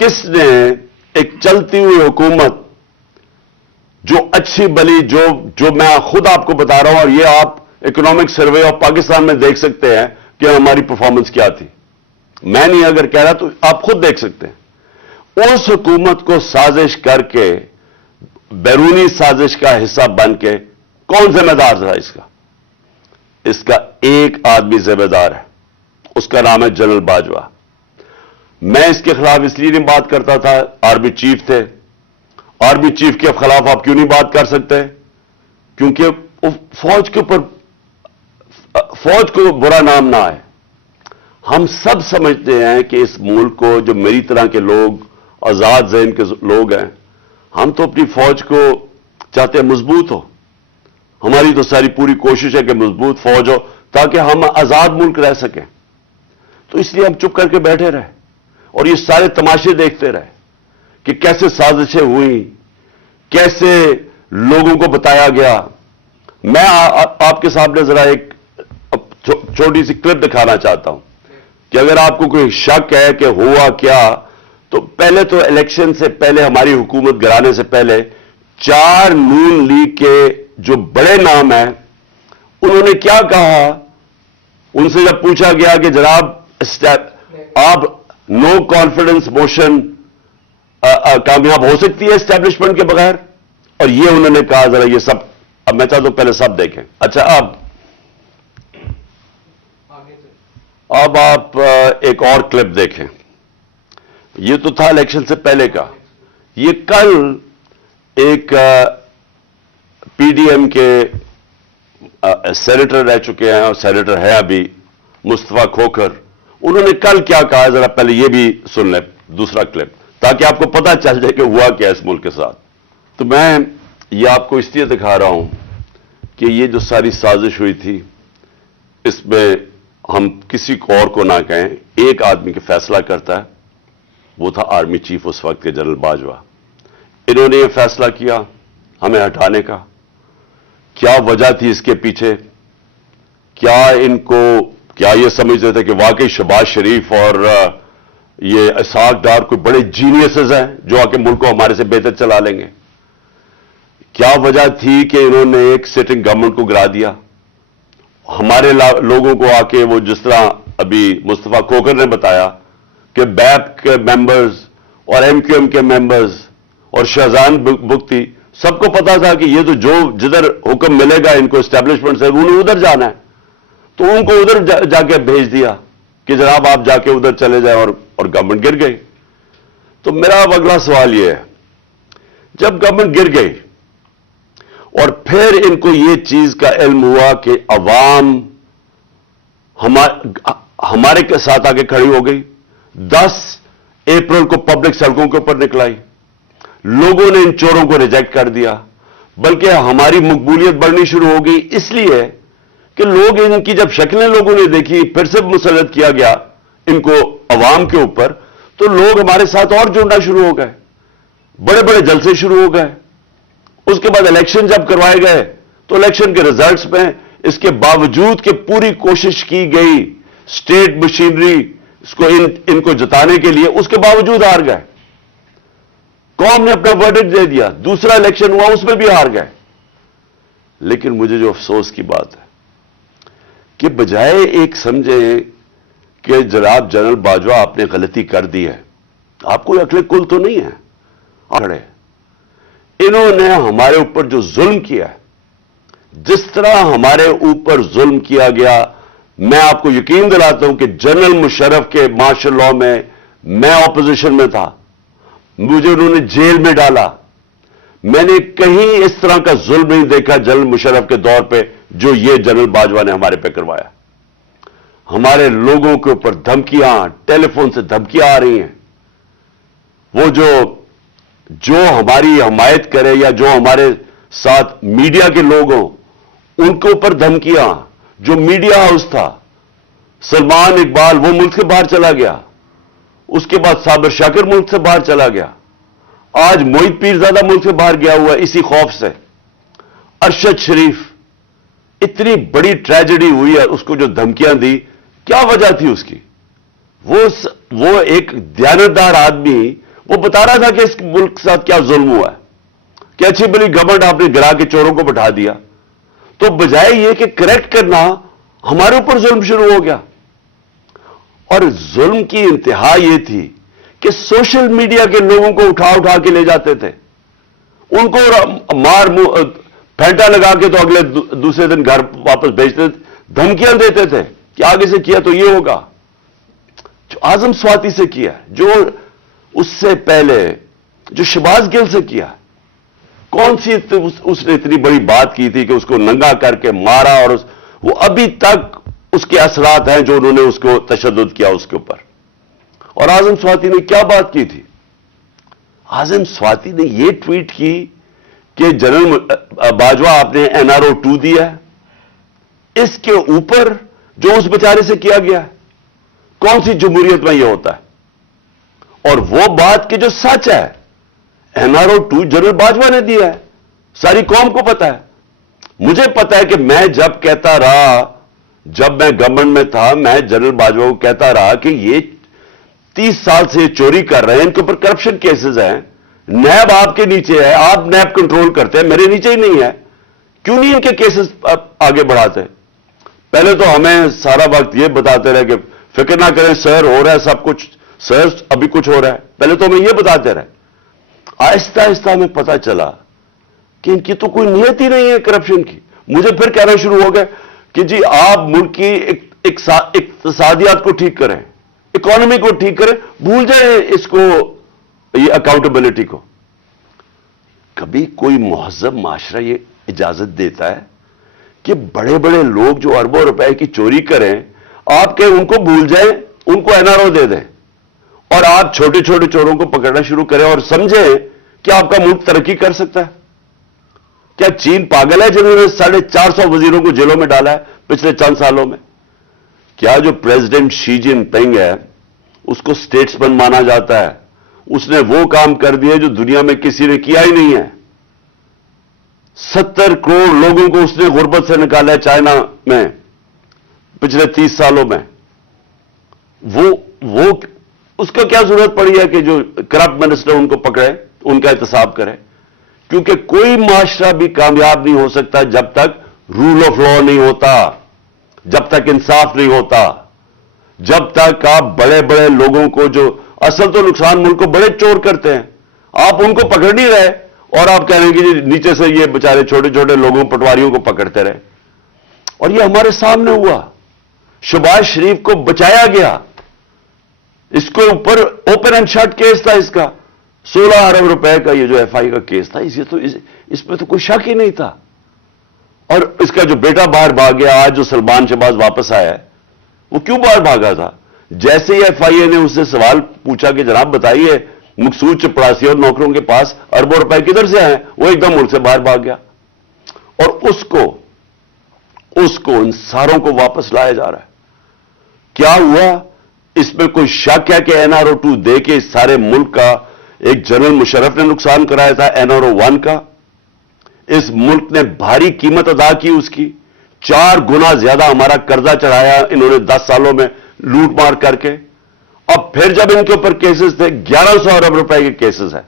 کس نے ایک چلتی ہوئی حکومت جو اچھی بلی جو میں خود آپ کو بتا رہا ہوں، اور یہ آپ اکنامک سروے آف پاکستان میں دیکھ سکتے ہیں کہ ہماری پرفارمنس کیا تھی. میں نہیں اگر کہہ رہا تو آپ خود دیکھ سکتے ہیں. اس حکومت کو سازش کر کے، بیرونی سازش کا حصہ بن کے کون ذمہ دار تھا اس کا؟ اس کا ایک آدمی ذمہ دار ہے، اس کا نام ہے جنرل باجوہ. میں اس کے خلاف اس لیے نہیں بات کرتا تھا، آرمی چیف تھے. آرمی چیف کے خلاف آپ کیوں نہیں بات کر سکتے؟ کیونکہ فوج کے اوپر فوج کو برا نام نہ آئے. ہم سب سمجھتے ہیں کہ اس ملک کو، جو میری طرح کے لوگ، آزاد ذہن کے لوگ ہیں، ہم تو اپنی فوج کو چاہتے ہیں مضبوط ہو. ہماری تو ساری پوری کوشش ہے کہ مضبوط فوج ہو تاکہ ہم آزاد ملک رہ سکیں. تو اس لیے ہم چپ کر کے بیٹھے رہے اور یہ سارے تماشے دیکھتے رہے کہ کیسے سازشیں ہوئیں، کیسے لوگوں کو بتایا گیا. میں آپ کے سامنے ذرا ایک چھوٹی سی کلپ دکھانا چاہتا ہوں کہ اگر آپ کو کوئی شک ہے کہ ہوا کیا، تو پہلے تو الیکشن سے پہلے، ہماری حکومت گرانے سے پہلے، 4 نون لیگ کے جو بڑے نام ہیں انہوں نے کیا کہا. ان سے جب پوچھا گیا کہ جناب آپ نو کانفیڈنس موشن کامیاب ہو سکتی ہے اسٹیبلشمنٹ کے بغیر، اور یہ انہوں نے کہا. ذرا یہ سب اب میں چاہتا ہوں پہلے سب دیکھیں. اچھا اب آپ ایک اور کلپ دیکھیں. یہ تو تھا الیکشن سے پہلے کا. یہ کل ایک پی ڈی ایم کے سینیٹر رہ چکے ہیں اور سینیٹر ہے ابھی، مصطفیٰ کھوکھر. انہوں نے کل کیا کہا، ذرا پہلے یہ بھی سن لیں، دوسرا کلپ، تاکہ آپ کو پتہ چل جائے کہ ہوا کیا اس ملک کے ساتھ. تو میں یہ آپ کو اس لیے دکھا رہا ہوں کہ یہ جو ساری سازش ہوئی تھی، اس میں ہم کسی کو اور کو نہ کہیں، ایک آدمی کے فیصلہ کرتا ہے، وہ تھا آرمی چیف اس وقت کے جنرل باجوہ. انہوں نے یہ فیصلہ کیا ہمیں ہٹانے کا. کیا وجہ تھی اس کے پیچھے؟ کیا یہ سمجھتے تھے کہ واقعی شہباز شریف اور یہ اسحاق ڈار کوئی بڑے جینیسز ہیں جو آ کے ملک کو ہمارے سے بہتر چلا لیں گے؟ کیا وجہ تھی کہ انہوں نے ایک سٹنگ گورنمنٹ کو گرا دیا؟ ہمارے لوگوں کو آ کے، وہ جس طرح ابھی مصطفیٰ کھوکھر نے بتایا کہ بیپ کے ممبرز اور ایم کیو ایم کے ممبرز اور شہزان بگٹی، سب کو پتا تھا کہ یہ تو جدھر حکم ملے گا ان کو اسٹیبلشمنٹ سے، انہوں نے ادھر جانا ہے. تو ان کو ادھر جا کے بھیج دیا کہ جناب آپ جا کے ادھر چلے جائیں، اور گورنمنٹ گر گئی. تو میرا اب اگلا سوال یہ ہے، جب گورنمنٹ گر گئی اور پھر ان کو یہ چیز کا علم ہوا کہ عوام ہمارے ساتھ آگے کھڑی ہو گئی، 10 اپریل کو پبلک سڑکوں کے اوپر نکلائی، لوگوں نے ان چوروں کو ریجیکٹ کر دیا، بلکہ ہماری مقبولیت بڑھنی شروع ہو گئی. اس لیے کہ لوگ ان کی جب شکلیں لوگوں نے دیکھی، پھر سے مسلط کیا گیا ان کو عوام کے اوپر، تو لوگ ہمارے ساتھ اور جڑنا شروع ہو گئے، بڑے بڑے جلسے شروع ہو گئے. اس کے بعد الیکشن جب کروائے گئے تو الیکشن کے ریزلٹس میں اس کے باوجود کہ پوری کوشش کی گئی اسٹیٹ مشینری اس کو ان کو جتانے کے لیے، اس کے باوجود ہار گئے. قوم نے اپنا ورڈکٹ دے دیا. دوسرا الیکشن ہوا، اس میں بھی ہار گئے. لیکن مجھے جو افسوس کی بات ہے کہ بجائے ایک سمجھیں کہ جناب جنرل باجوہ آپ نے غلطی کر دی ہے، آپ کوئی عقل کل تو نہیں ہے، کھڑے انہوں نے ہمارے اوپر جو ظلم کیا ہے، جس طرح ہمارے اوپر ظلم کیا گیا، میں آپ کو یقین دلاتا ہوں کہ جنرل مشرف کے مارشل لاء میں اپوزیشن میں تھا، مجھے انہوں نے جیل میں ڈالا. میں نے کہیں اس طرح کا ظلم نہیں دیکھا جنرل مشرف کے دور پہ جو یہ جنرل باجوہ نے ہمارے پہ کروایا. ہمارے لوگوں کے اوپر دھمکیاں، ٹیلی فون سے دھمکیاں آ رہی ہیں. وہ جو ہماری حمایت کرے یا جو ہمارے ساتھ میڈیا کے لوگ ہوں، ان کے اوپر دھمکیاں. جو میڈیا ہاؤس تھا، سلمان اقبال، وہ ملک سے باہر چلا گیا. اس کے بعد صابر شاکر ملک سے باہر چلا گیا. آج موحد پیرزادہ ملک سے باہر گیا ہوا ہے اسی خوف سے. ارشد شریف، اتنی بڑی ٹریجڈی ہوئی ہے، اس کو جو دھمکیاں دی، کیا وجہ تھی اس کی؟ وہ ایک دیانتدار آدمی وہ بتا رہا تھا کہ اس ملک کے ساتھ کیا ظلم ہوا ہے، کہ اچھی بلی گورنمنٹ آپ نے گرا کے چوروں کو بٹھا دیا. تو بجائے یہ کہ کریکٹ کرنا، ہمارے اوپر ظلم شروع ہو گیا. اور ظلم کی انتہا یہ تھی کہ سوشل میڈیا کے لوگوں کو اٹھا اٹھا کے لے جاتے تھے، ان کو مار پھینٹا لگا کے تو اگلے دوسرے دن گھر واپس بھیجتے تھے، دھمکیاں دیتے تھے کہ آگے سے کیا تو یہ ہوگا. جو اعظم سواتی سے کیا، جو اس سے پہلے جو شہباز گل سے کیا، کون سی اس نے اتنی بڑی بات کی تھی کہ اس کو ننگا کر کے مارا، اور وہ ابھی تک اس کے اثرات ہیں جو انہوں نے اس کو تشدد کیا اس کے اوپر. اور اعظم سواتی نے کیا بات کی تھی؟ اعظم سواتی نے یہ ٹویٹ کی کہ جنرل باجوہ آپ نے NRO 2 دیا ہے، اس کے اوپر جو اس بیچارے سے کیا گیا ہے، کون سی جمہوریت میں یہ ہوتا ہے؟ اور وہ بات کہ جو سچ ہے، NRO 2 جنرل باجوہ نے دیا ہے، ساری قوم کو پتا ہے. مجھے پتا ہے کہ میں جب کہتا رہا، جب میں گورنمنٹ میں تھا، میں جنرل باجوہ کو کہتا رہا کہ یہ 30 سال سے چوری کر رہے ہیں، ان کے اوپر کرپشن کیسز ہیں، نیب آپ کے نیچے ہے، آپ نیب کنٹرول کرتے ہیں، میرے نیچے ہی نہیں ہے، کیوں نہیں ان کے کیسز آگے بڑھاتے؟ پہلے تو ہمیں سارا وقت یہ بتاتے رہے کہ فکر نہ کریں سر، ہو رہا ہے سب کچھ، سر ابھی کچھ ہو رہا ہے، پہلے تو ہمیں یہ بتاتے رہے. آہستہ آہستہ ہمیں پتا چلا کہ ان کی تو کوئی نیت ہی نہیں ہے کرپشن کی. مجھے پھر کہنا شروع ہو گیا کہ جی آپ ملک کی اقتصادیات کو ٹھیک کریں، اکانومی کو ٹھیک کریں، بھول جائیں اس کو، یہ اکاؤنٹیبلٹی کو. کبھی کوئی مہذب معاشرہ یہ اجازت دیتا ہے کہ بڑے بڑے لوگ جو اربوں روپے کی چوری کریں، آپ کہ ان کو بھول جائیں، ان کو NRO دے دیں، اور آپ چھوٹے چھوٹے چوروں کو پکڑنا شروع کریں اور سمجھیں کہ آپ کا ملک ترقی کر سکتا ہے؟ کیا چین پاگل ہے جنہوں نے 450 وزیروں کو جیلوں میں ڈالا ہے پچھلے چند سالوں میں؟ کیا جو پریزیڈنٹ شی جن پنگ ہے اس کو سٹیٹسمین مانا جاتا ہے، اس نے وہ کام کر دیے جو دنیا میں کسی نے کیا ہی نہیں ہے. 70 کروڑ لوگوں کو اس نے غربت سے نکالا ہے چائنا میں پچھلے 30 سالوں میں. وہ اس کو کیا ضرورت پڑی ہے کہ جو کرپٹ منسٹر ان کو پکڑے، ان کا احتساب کرے؟ کیونکہ کوئی معاشرہ بھی کامیاب نہیں ہو سکتا جب تک رول آف لا نہیں ہوتا، جب تک انصاف نہیں ہوتا، جب تک آپ بڑے بڑے لوگوں کو، جو اصل تو نقصان ملک کو بڑے چور کرتے ہیں، آپ ان کو پکڑ نہیں رہے، اور آپ کہہ رہے ہیں کہ جی نیچے سے یہ بیچارے چھوٹے چھوٹے لوگوں، پٹواریوں کو پکڑتے رہے. اور یہ ہمارے سامنے ہوا. شہباز شریف کو بچایا گیا، اس کو اوپر اوپن اینڈ شٹ کیس تھا، اس کا 16 ارب روپے کا یہ جو FI کا کیس تھا، اس پہ تو کوئی شک ہی نہیں تھا. اور اس کا جو بیٹا باہر بھاگ گیا، آج جو سلمان شہباز واپس آیا ہے، وہ کیوں باہر بھاگا تھا؟ جیسے ہی FIA نے اس سے سوال پوچھا کہ جناب بتائیے مقصود چپڑاسی اور نوکروں کے پاس اربوں روپے کدھر سے آئے، وہ ایک دم ملک سے باہر بھاگ گیا. اور اس کو ان ساروں کو واپس لایا جا رہا ہے. کیا ہوا؟ اس میں کوئی شک ہے کہ NRO 2 دے کے اس سارے ملک کا ایک جنرل مشرف نے نقصان کرایا تھا NRO 1 کا. اس ملک نے بھاری قیمت ادا کی اس کی، 4 گنا زیادہ ہمارا قرضہ چڑھایا انہوں نے 10 سالوں میں لوٹ مار کر کے. اب پھر جب ان کے اوپر کیسز تھے، 1100 ارب روپے کے کیسز ہیں،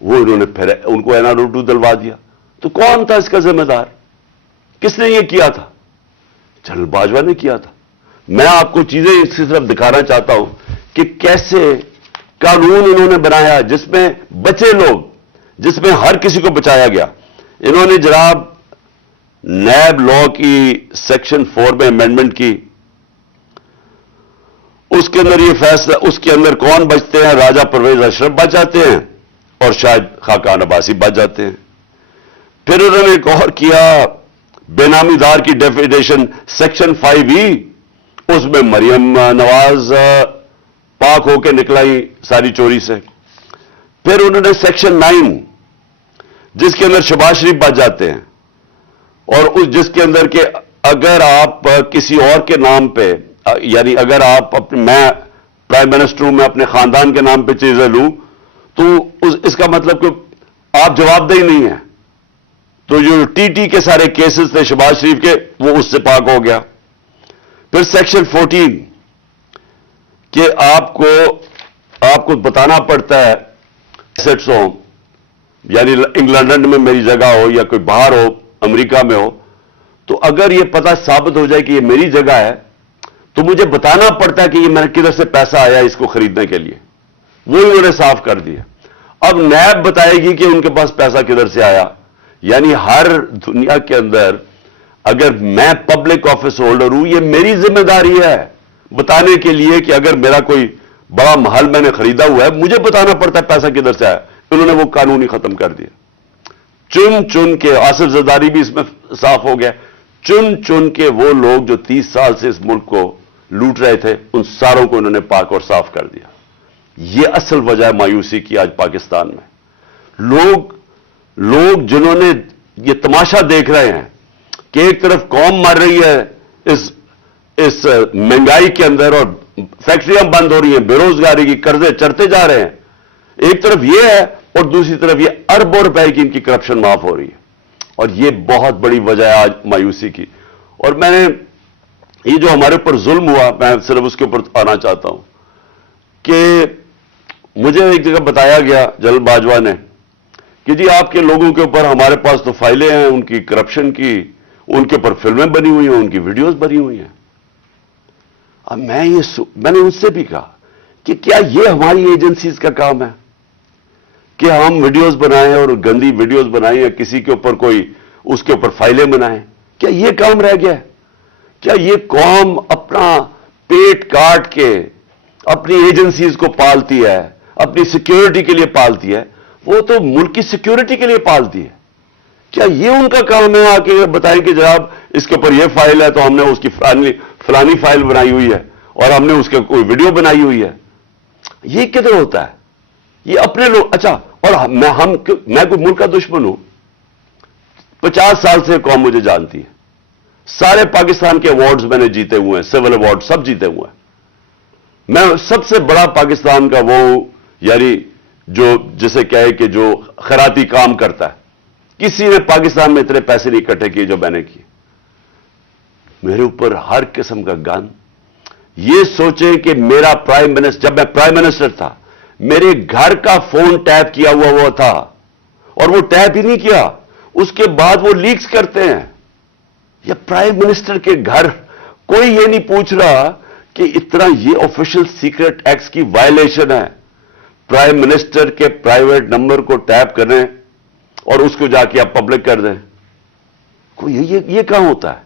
وہ انہوں نے پھر ان کو NRO 2 دلوا دیا. تو کون تھا اس کا ذمہ دار؟ کس نے یہ کیا تھا؟ جنرل باجوہ نے کیا تھا. میں آپ کو چیزیں اس کی طرف دکھانا چاہتا ہوں کہ کیسے قانون انہوں نے بنایا جس میں بچے لوگ، جس میں ہر کسی کو بچایا گیا. انہوں نے جناب نیب لا کی سیکشن 4 میں امینڈمنٹ کی، اس کے اندر یہ فیصلہ، اس کے اندر کون بچتے ہیں؟ راجہ پرویز اشرف بچ جاتے ہیں اور شاید خاقان عباسی بچ جاتے ہیں. پھر انہوں نے ایک اور کیا، بے نامی دار کی ڈیفینیشن سیکشن 5E، اس میں مریم نواز پاک ہو کے نکلائی ساری چوری سے. پھر انہوں نے سیکشن 9 جس کے اندر شہباز شریف بچ جاتے ہیں، اور جس کے اندر کہ اگر آپ کسی اور کے نام پہ، یعنی اگر آپ میں پرائم منسٹر ہوں، میں اپنے خاندان کے نام پہ چیزیں لوں تو اس کا مطلب کہ آپ جواب دہی نہیں ہیں. تو جو TT کے سارے کیسز تھے شہباز شریف کے، وہ اس سے پاک ہو گیا. پھر سیکشن 14 کہ آپ کو آپ کو بتانا پڑتا ہے ایسٹس ہو، یعنی لندن میں میری جگہ ہو یا کوئی باہر ہو، امریکہ میں ہو، تو اگر یہ پتہ ثابت ہو جائے کہ یہ میری جگہ ہے تو مجھے بتانا پڑتا ہے کہ یہ میں نے کدھر سے پیسہ آیا اس کو خریدنے کے لیے. وہ انہوں نے صاف کر دیا. اب نیب بتائے گی کہ ان کے پاس پیسہ کدھر سے آیا. یعنی ہر دنیا کے اندر اگر میں پبلک آفس ہولڈر ہوں، یہ میری ذمہ داری ہے بتانے کے لیے کہ اگر میرا کوئی بڑا محل میں نے خریدا ہوا ہے، مجھے بتانا پڑتا ہے پیسہ کدھر سے آیا. انہوں نے وہ قانون ہی ختم کر دیا. چن کے آصف زرداری بھی اس میں صاف ہو گیا. چن کے وہ لوگ جو 30 سال سے اس ملک کو لوٹ رہے تھے، ان ساروں کو انہوں نے پاک اور صاف کر دیا. یہ اصل وجہ ہے مایوسی کی آج پاکستان میں. لوگ جنہوں نے یہ تماشا دیکھ رہے ہیں کہ ایک طرف قوم مر رہی ہے اس مہنگائی کے اندر اور فیکٹریاں بند ہو رہی ہیں، بے روزگاری کی قرضے چڑھتے جا رہے ہیں، ایک طرف یہ ہے اور دوسری طرف یہ اربوں روپے کی ان کی کرپشن معاف ہو رہی ہے. اور یہ بہت بڑی وجہ ہے آج مایوسی کی. اور میں نے یہ جو ہمارے اوپر ظلم ہوا، میں صرف اس کے اوپر آنا چاہتا ہوں کہ مجھے ایک جگہ بتایا گیا جنرل باجوہ نے کہ جی آپ کے لوگوں کے اوپر ہمارے پاس تو فائلیں ہیں ان کی کرپشن کی، ان کے اوپر فلمیں بنی ہوئی ہیں، ان کی ویڈیوز بنی ہوئی ہیں. اب میں نے ان سے بھی کہا کہ کیا یہ ہماری ایجنسیز کا کام ہے کہ ہم ویڈیوز بنائیں اور گندی ویڈیوز بنائیں یا کسی کے اوپر کوئی اس کے اوپر فائلیں بنائیں؟ کیا یہ کام رہ گیا ہے؟ کیا یہ قوم اپنا پیٹ کاٹ کے اپنی ایجنسیز کو پالتی ہے، اپنی سیکیورٹی کے لیے پالتی ہے؟ وہ تو ملک کی سیکیورٹی کے لیے پالتی ہے. کیا یہ ان کا کام ہے آ کے بتائیں کہ جناب اس کے اوپر یہ فائل ہے تو ہم نے اس کی فلانی فائل بنائی ہوئی ہے اور ہم نے اس کے کوئی ویڈیو بنائی ہوئی ہے؟ یہ کدھر ہوتا ہے؟ یہ اپنے لوگ. اچھا، اور میں کوئی ملک کا دشمن ہوں؟ 50 سال سے قوم مجھے جانتی ہے. سارے پاکستان کے ایوارڈز میں نے جیتے ہوئے ہیں، سول ایوارڈ سب جیتے ہوئے ہیں. میں سب سے بڑا پاکستان کا وہ یعنی جو جسے کہے کہ جو خیراتی کام کرتا ہے. کسی نے پاکستان میں اتنے پیسے نہیں اکٹھے کیے جو میں نے کیے. میرے اوپر ہر قسم کا گن. یہ سوچیں کہ میرا پرائم منسٹر، جب میں پرائم منسٹر تھا، میرے گھر کا فون ٹیپ کیا ہوا تھا اور وہ ٹیپ ہی نہیں کیا، اس کے بعد وہ لیکس کرتے ہیں. یہ پرائم منسٹر کے گھر کوئی یہ نہیں پوچھ رہا کہ اتنا یہ آفیشل سیکرٹ ایکٹس کی وائلیشن ہے. پرائم منسٹر کے پرائیویٹ نمبر کو ٹیپ کریں اور اس کو جا کے آپ پبلک کر دیں. کوئی یہ کہاں ہوتا ہے؟